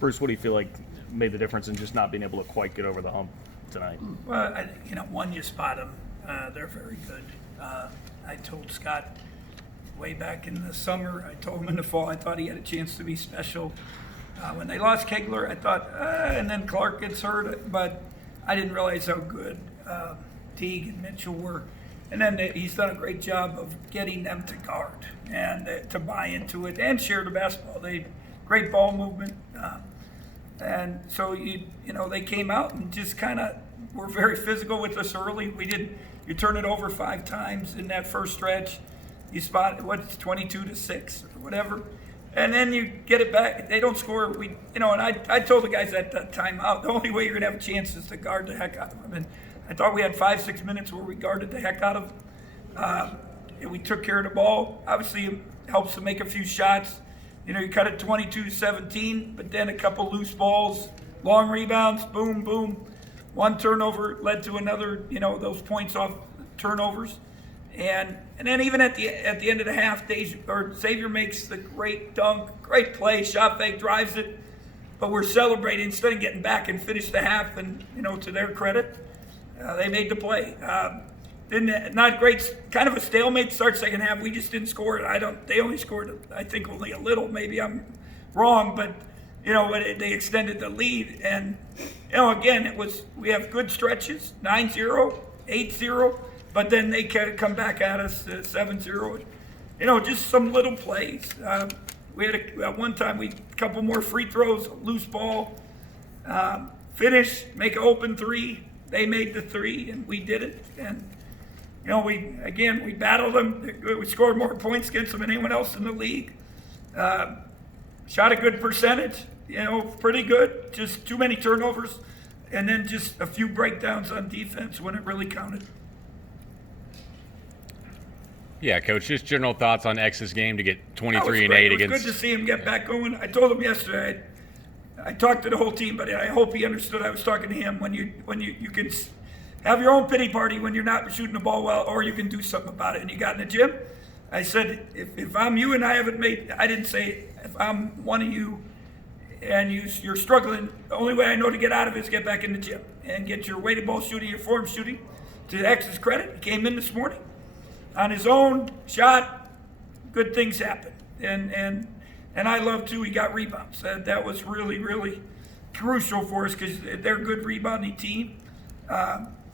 Bruce, what do you feel like made the difference in just not being able to quite get over the hump tonight? Well, one, you spot them. They're very good. I told Scott way back in the summer, I told him in the fall, I thought he had a chance to be special. When they lost Kegler, I thought, and then Clark gets hurt, but I didn't realize how good Teague and Mitchell were. And then he's done a great job of getting them to guard and to buy into it and share the basketball. They great ball movement. And so, they came out and just kind of were very physical with us early. You turn it over 5 times in that first stretch. You spot, 22-6 or whatever. And then you get it back. They don't score. And I told the guys at that timeout, the only way you're going to have a chance is to guard the heck out of them. And I thought we had 5-6 minutes where we guarded the heck out of them. And we took care of the ball. Obviously, it helps to make a few shots. You cut it 22-17, but then a couple loose balls, long rebounds, boom, boom. One turnover led to another, those points off turnovers. And then even at the end of the half, Xavier makes the great dunk, great play, shot fake, drives it. But we're celebrating instead of getting back and finish the half. And, to their credit, they made the play. Not great, kind of a stalemate start second half. We just didn't score. They only scored, I think, only a little. Maybe I'm wrong, but they extended the lead. And again, we have good stretches, 9-0, 8-0, but then they come back at us 7-0. Just some little plays. We had at one time a couple more free throws, loose ball, finish, make an open 3. They made the 3, and we did it. And we battled them. We scored more points against them than anyone else in the league. Shot a good percentage, pretty good. Just too many turnovers, and then just a few breakdowns on defense when it really counted. Yeah, Coach, just general thoughts on X's game to get 23 and 8 against. against. It was good to see him get back going. I told him yesterday. I talked to the whole team, but I hope he understood I was talking to him. When you can have your own pity party when you're not shooting the ball well, or you can do something about it. And you got in the gym. I said, if I'm you and I didn't say if I'm one of you and you're struggling, the only way I know to get out of it is get back in the gym and get your weighted ball shooting, your form shooting. To X's credit, he came in this morning on his own shot. Good things happen, and I love too. He got rebounds. That was really, really crucial for us because they're a good rebounding team.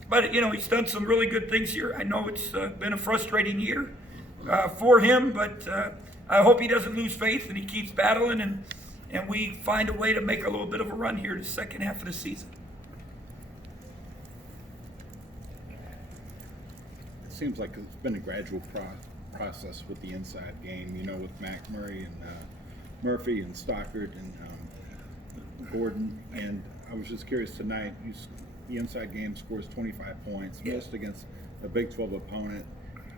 But he's done some really good things here. I know it's been a frustrating year for him, but I hope he doesn't lose faith and he keeps battling and we find a way to make a little bit of a run here the second half of the season. It seems like it's been a gradual process with the inside game, with Mac Murray and Murphy and Stockard and Gordon. And I was just curious tonight, the inside game scores 25 points, missed against a Big 12 opponent.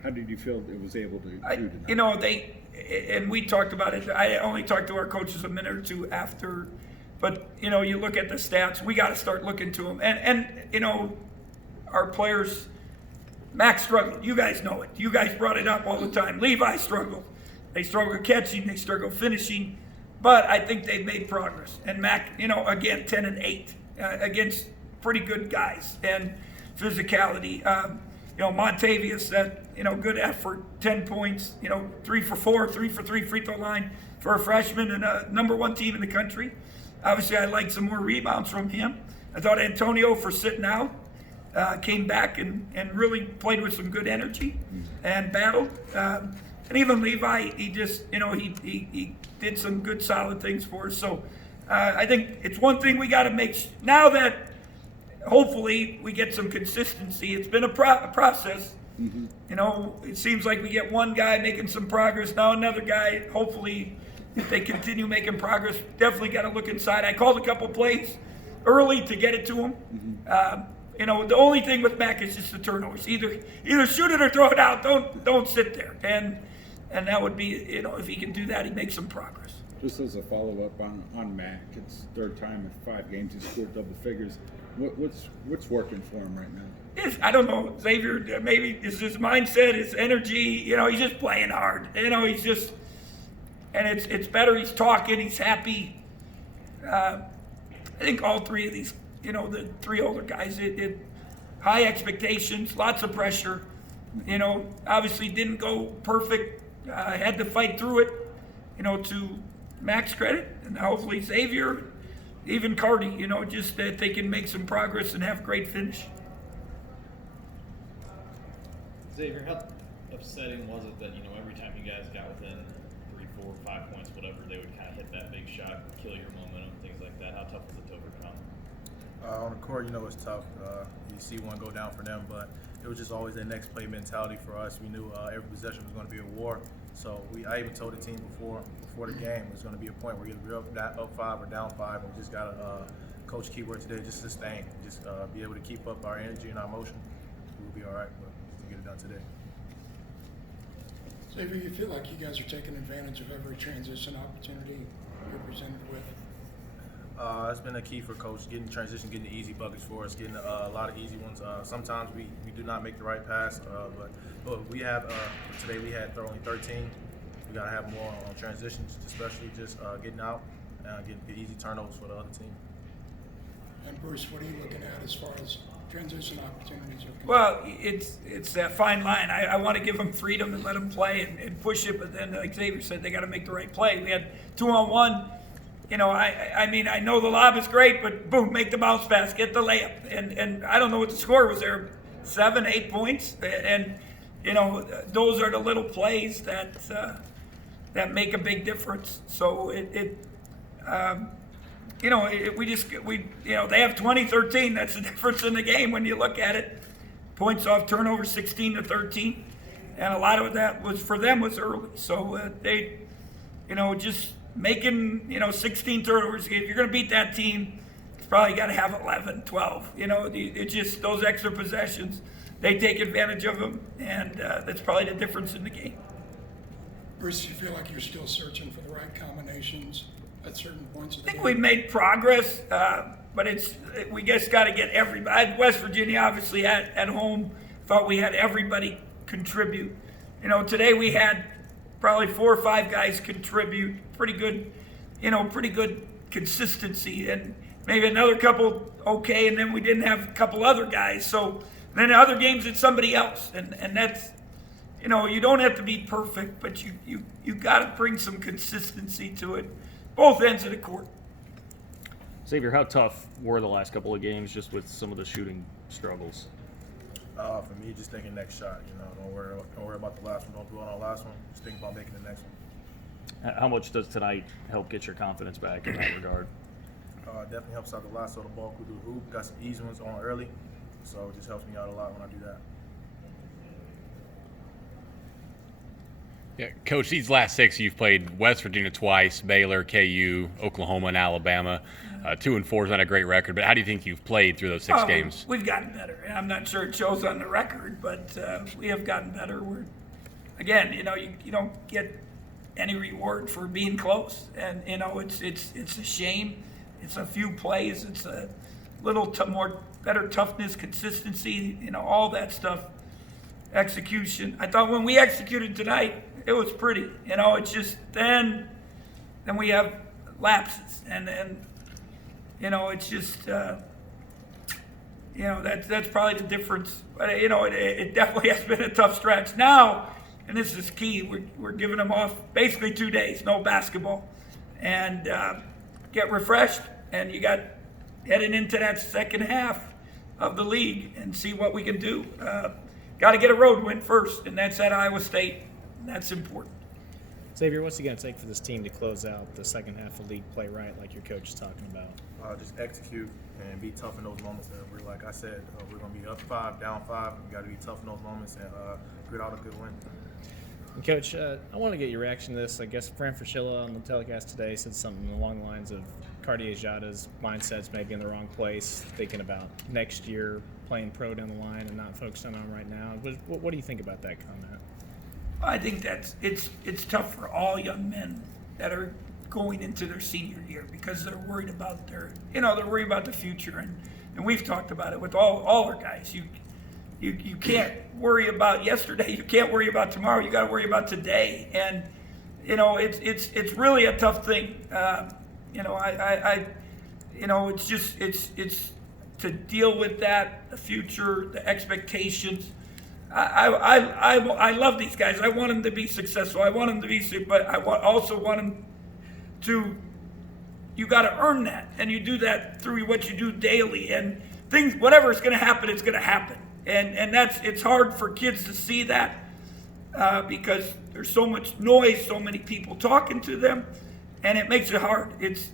How did you feel it was able to do tonight? And we talked about it. I only talked to our coaches a minute or two after, but you look at the stats. We got to start looking to them. And our players, Max struggled. You guys know it. You guys brought it up all the time. Levi struggled. They struggled catching. They struggled finishing. But I think they've made progress. And Mac, again, 10 and 8 against pretty good guys and physicality. Montavious, that good effort, 10 points. 3 for 4, 3 for 3 free throw line for a freshman and a number 1 team in the country. Obviously, I'd like some more rebounds from him. I thought Antonio, for sitting out, came back and really played with some good energy and battled. And even Levi, he just he did some good solid things for us. So I think it's one thing we got to make now that. Hopefully we get some consistency. It's been a process. Mm-hmm. It seems like we get one guy making some progress, now another guy. Hopefully, if they continue making progress, definitely got to look inside. I called a couple plays early to get it to him. Mm-hmm. The only thing with Mac is just the turnovers. Either shoot it or throw it out. Don't sit there. And that would be, if he can do that, he makes some progress. Just as a follow-up on Mac, it's third time in 5 games he's scored double figures. What's working for him right now? I don't know, Xavier. Maybe it's his mindset, his energy. He's just playing hard. He's just, and it's better. He's talking. He's happy. I think all three of these, the three older guys, it high expectations, lots of pressure. Obviously didn't go perfect. Had to fight through it. To Mac's credit, and hopefully Xavier, even Cardi. Just that they can make some progress and have a great finish. Xavier, how upsetting was it that, every time you guys got within 3, 4, 5 points, whatever, they would kind of hit that big shot, kill your momentum, things like that? How tough was it to overcome? On the court, it's tough. You see one go down for them, but it was just always that next play mentality for us. We knew every possession was going to be a war. So I even told the team before the game, it was going to be a point where either we're up 5 or down 5, and we just got to coach keyword today, just sustain, just be able to keep up our energy and our motion. We'll be all right, but we'll get it done today. Xavier, you feel like you guys are taking advantage of every transition opportunity you're presented with? It's been a key for coach, getting transition, getting the easy buckets for us, getting a lot of easy ones. Sometimes we do not make the right pass, but we have today we had only 13. We got to have more on transitions, especially just getting out and getting easy turnovers for the other team. And Bruce, what are you looking at as far as transition opportunities are concerned? Well, it's that fine line. I want to give them freedom and let them play and push it, but then, like Xavier said, they got to make the right play. We had 2-on-1. I know the lob is great, but boom, make the bounce pass, get the layup. And I don't know what the score was there, 7, 8 points. And, those are the little plays that make a big difference. So they have 20-13. That's the difference in the game when you look at it. Points off turnover 16-13. And a lot of that was for them was early. So they, just making 16 turnovers. If you're going to beat that team, it's probably got to have 11, 12. It's just those extra possessions. They take advantage of them, and that's probably the difference in the game. Bruce, you feel like you're still searching for the right combinations at certain points of the I think game? we made progress, but we just got to get everybody. West Virginia, obviously, at home, thought we had everybody contribute. Today we had probably 4 or 5 guys contribute. Pretty good consistency, and maybe another couple okay, and then we didn't have a couple other guys. So then the other games it's somebody else, and that's you don't have to be perfect, but you got to bring some consistency to it, both ends of the court. Xavier, how tough were the last couple of games just with some of the shooting struggles? For me, just thinking next shot. Don't worry about the last one. Don't dwell on the last one. Just think about making the next one. How much does tonight help get your confidence back in that regard? Definitely helps out the last of the ball through the hoop. Got some easy ones on early, so it just helps me out a lot when I do that. Yeah, Coach, these last 6 you've played West Virginia twice, Baylor, KU, Oklahoma, and Alabama. 2 and 4 is not a great record, but how do you think you've played through those 6 games? We've gotten better. I'm not sure it shows on the record, but we have gotten better. Again, you don't get any reward for being close, and it's a shame. It's a few plays. It's a little better toughness, consistency, all that stuff. Execution. I thought when we executed tonight, it was pretty. It's just then we have lapses, and it's just that's probably the difference. But it definitely has been a tough stretch now, and this is key. We're giving them off basically 2 days, no basketball, and get refreshed. And you got heading into that second half of the league and see what we can do. Got to get a road win first, and that's at Iowa State. That's important. Xavier, what's it going to take for this team to close out the second half of league play right, like your coach is talking about? Just execute and be tough in those moments. We're like I said, we're going to be up 5, down 5. We got to be tough in those moments and grit out a good win. And Coach, I want to get your reaction to this. I guess Fran Fraschilla on the telecast today said something along the lines of Cartier-Jada's mindset's maybe in the wrong place, thinking about next year playing pro down the line and not focusing on right now. What do you think about that comment? I think it's tough for all young men that are going into their senior year because they're worried about they're worried about the future, and we've talked about it with all our guys. You can't worry about yesterday. You can't worry about tomorrow. You got to worry about today, and it's really a tough thing. It's just it's to deal with that, the future, the expectations. I love these guys. I want them to be successful. I want them to be, but I also want them to. You got to earn that, and you do that through what you do daily. And things, whatever is going to happen, it's going to happen. And it's hard for kids to see that because there's so much noise, so many people talking to them, and it makes it hard. It's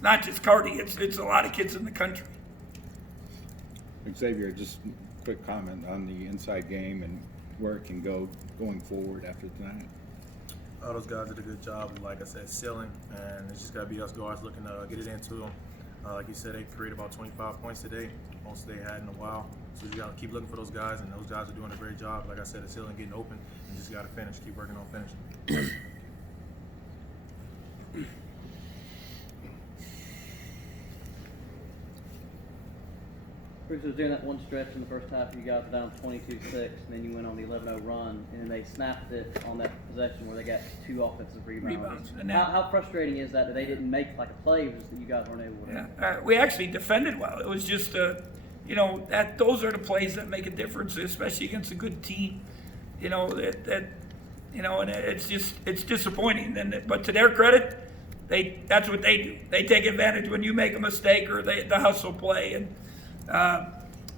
not just Cardi. It's a lot of kids in the country. Xavier, just a quick comment on the inside game and where it can go going forward after tonight. All those guys did a good job, like I said, sealing, and it's just got to be us guards looking to get it into them. Like you said, they created about 25 points today, most they had in a while. So you got to keep looking for those guys, and those guys are doing a great job. Like I said, the sealing, getting open, and just got to finish, keep working on finishing. Bruce, was during that one stretch in the first half, you guys were down 22-6, and then you went on the 11-0 run, and they snapped it on that possession where they got 2 offensive rebounds. And How frustrating is that they didn't make like a play, just that you guys weren't able to? Yeah, we actually defended well. It was just, that those are the plays that make a difference, especially against a good team. And it's disappointing. But to their credit, that's what they do. They take advantage when you make a mistake or the hustle play. And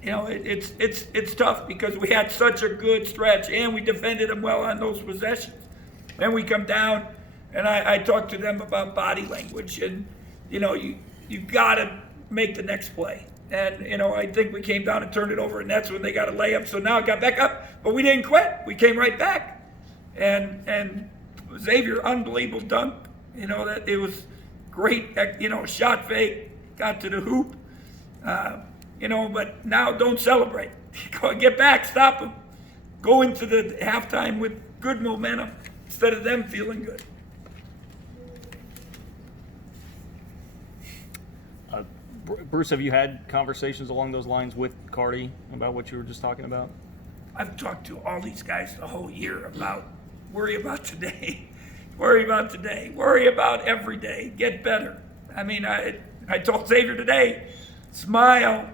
it's tough because we had such a good stretch and we defended them well on those possessions. Then we come down, and I talked to them about body language, and you got to make the next play. And I think we came down and turned it over, and that's when they got a layup. So now it got back up, but we didn't quit. We came right back, and Xavier, unbelievable dunk. That it was great. Shot fake, got to the hoop. But now don't celebrate. Get back, stop them. Go into the halftime with good momentum instead of them feeling good. Bruce, have you had conversations along those lines with Cardi about what you were just talking about? I've talked to all these guys the whole year about worry about today, worry about today, worry about every day, get better. I mean, I told Xavier today, smile,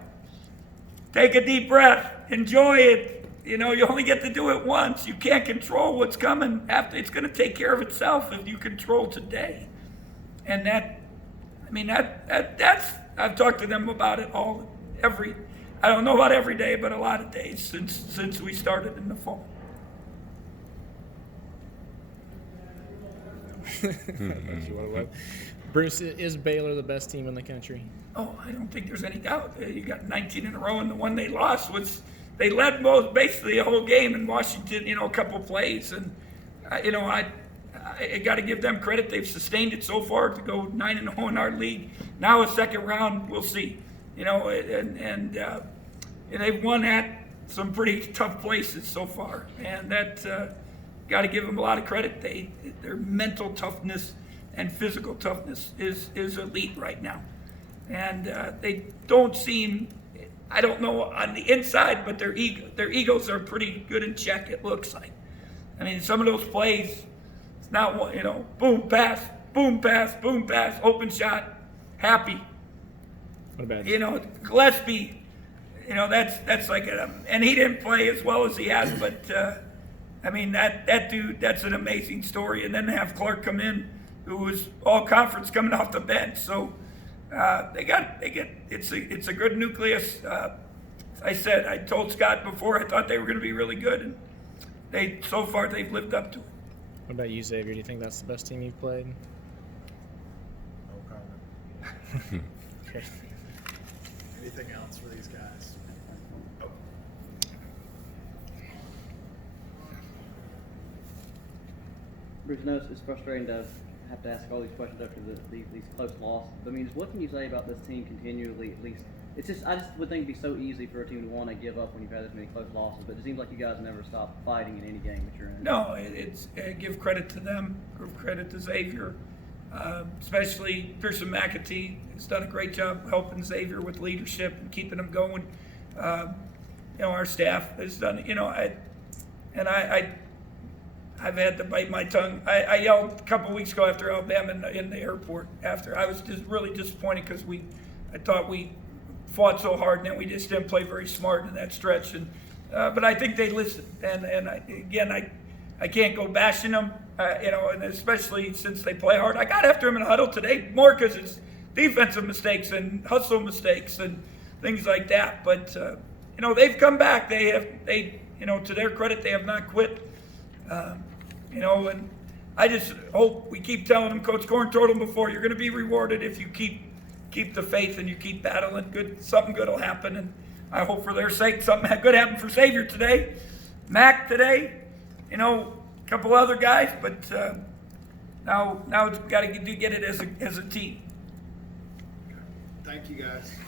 take a deep breath, enjoy it. You only get to do it once. You can't control what's coming after. It's going to take care of itself if you control today. And that's, I've talked to them about it I don't know about every day, but a lot of days since we started in the fall. Bruce, is Baylor the best team in the country? Oh, I don't think there's any doubt. You got 19 in a row, and the one they lost was they led basically a whole game in Washington. A couple plays, and I got to give them credit. They've sustained it so far to go 9-0 in our league. Now a second round, we'll see. And they've won at some pretty tough places so far, and that got to give them a lot of credit. Their mental toughness and physical toughness is elite right now. And they don't seem, I don't know on the inside, but their egos are pretty good in check, it looks like. I mean, some of those plays, it's not one, boom, pass, boom, pass, boom, pass, open shot, happy. What about Gillespie, that's like and he didn't play as well as he has, but that dude, that's an amazing story. And then to have Clark come in, who was all conference coming off the bench. So it's a good nucleus. I said, I told Scott before, I thought they were going to be really good, and so far they've lived up to it. What about you, Xavier? Do you think that's the best team you've played? No comment. Okay. Anything else for these guys? Oh. Bruce, I know it's frustrating to have to ask all these questions after these close losses. But what can you say about this team continually? At least, I just would think it'd be so easy for a team to want to give up when you've had this many close losses. But it seems like you guys never stop fighting in any game that you're in. No, it's give credit to them, give credit to Xavier, especially Pearson McAtee has done a great job helping Xavier with leadership and keeping them going. Our staff has done, I've had to bite my tongue. I yelled a couple weeks ago after Alabama in the airport. After I was just really disappointed because I thought we fought so hard, and then we just didn't play very smart in that stretch. And but I think they listened. And I can't go bashing them, and especially since they play hard. I got after them in the huddle today more because it's defensive mistakes and hustle mistakes and things like that. But they've come back. They to their credit, they have not quit. And I just hope we keep telling them, Coach Corn told them before, you're going to be rewarded if you keep the faith and you keep battling. Something good will happen, and I hope for their sake something good happened for Xavier today, Mac today, a couple other guys, but now it's got to get it as a team. Thank you, guys.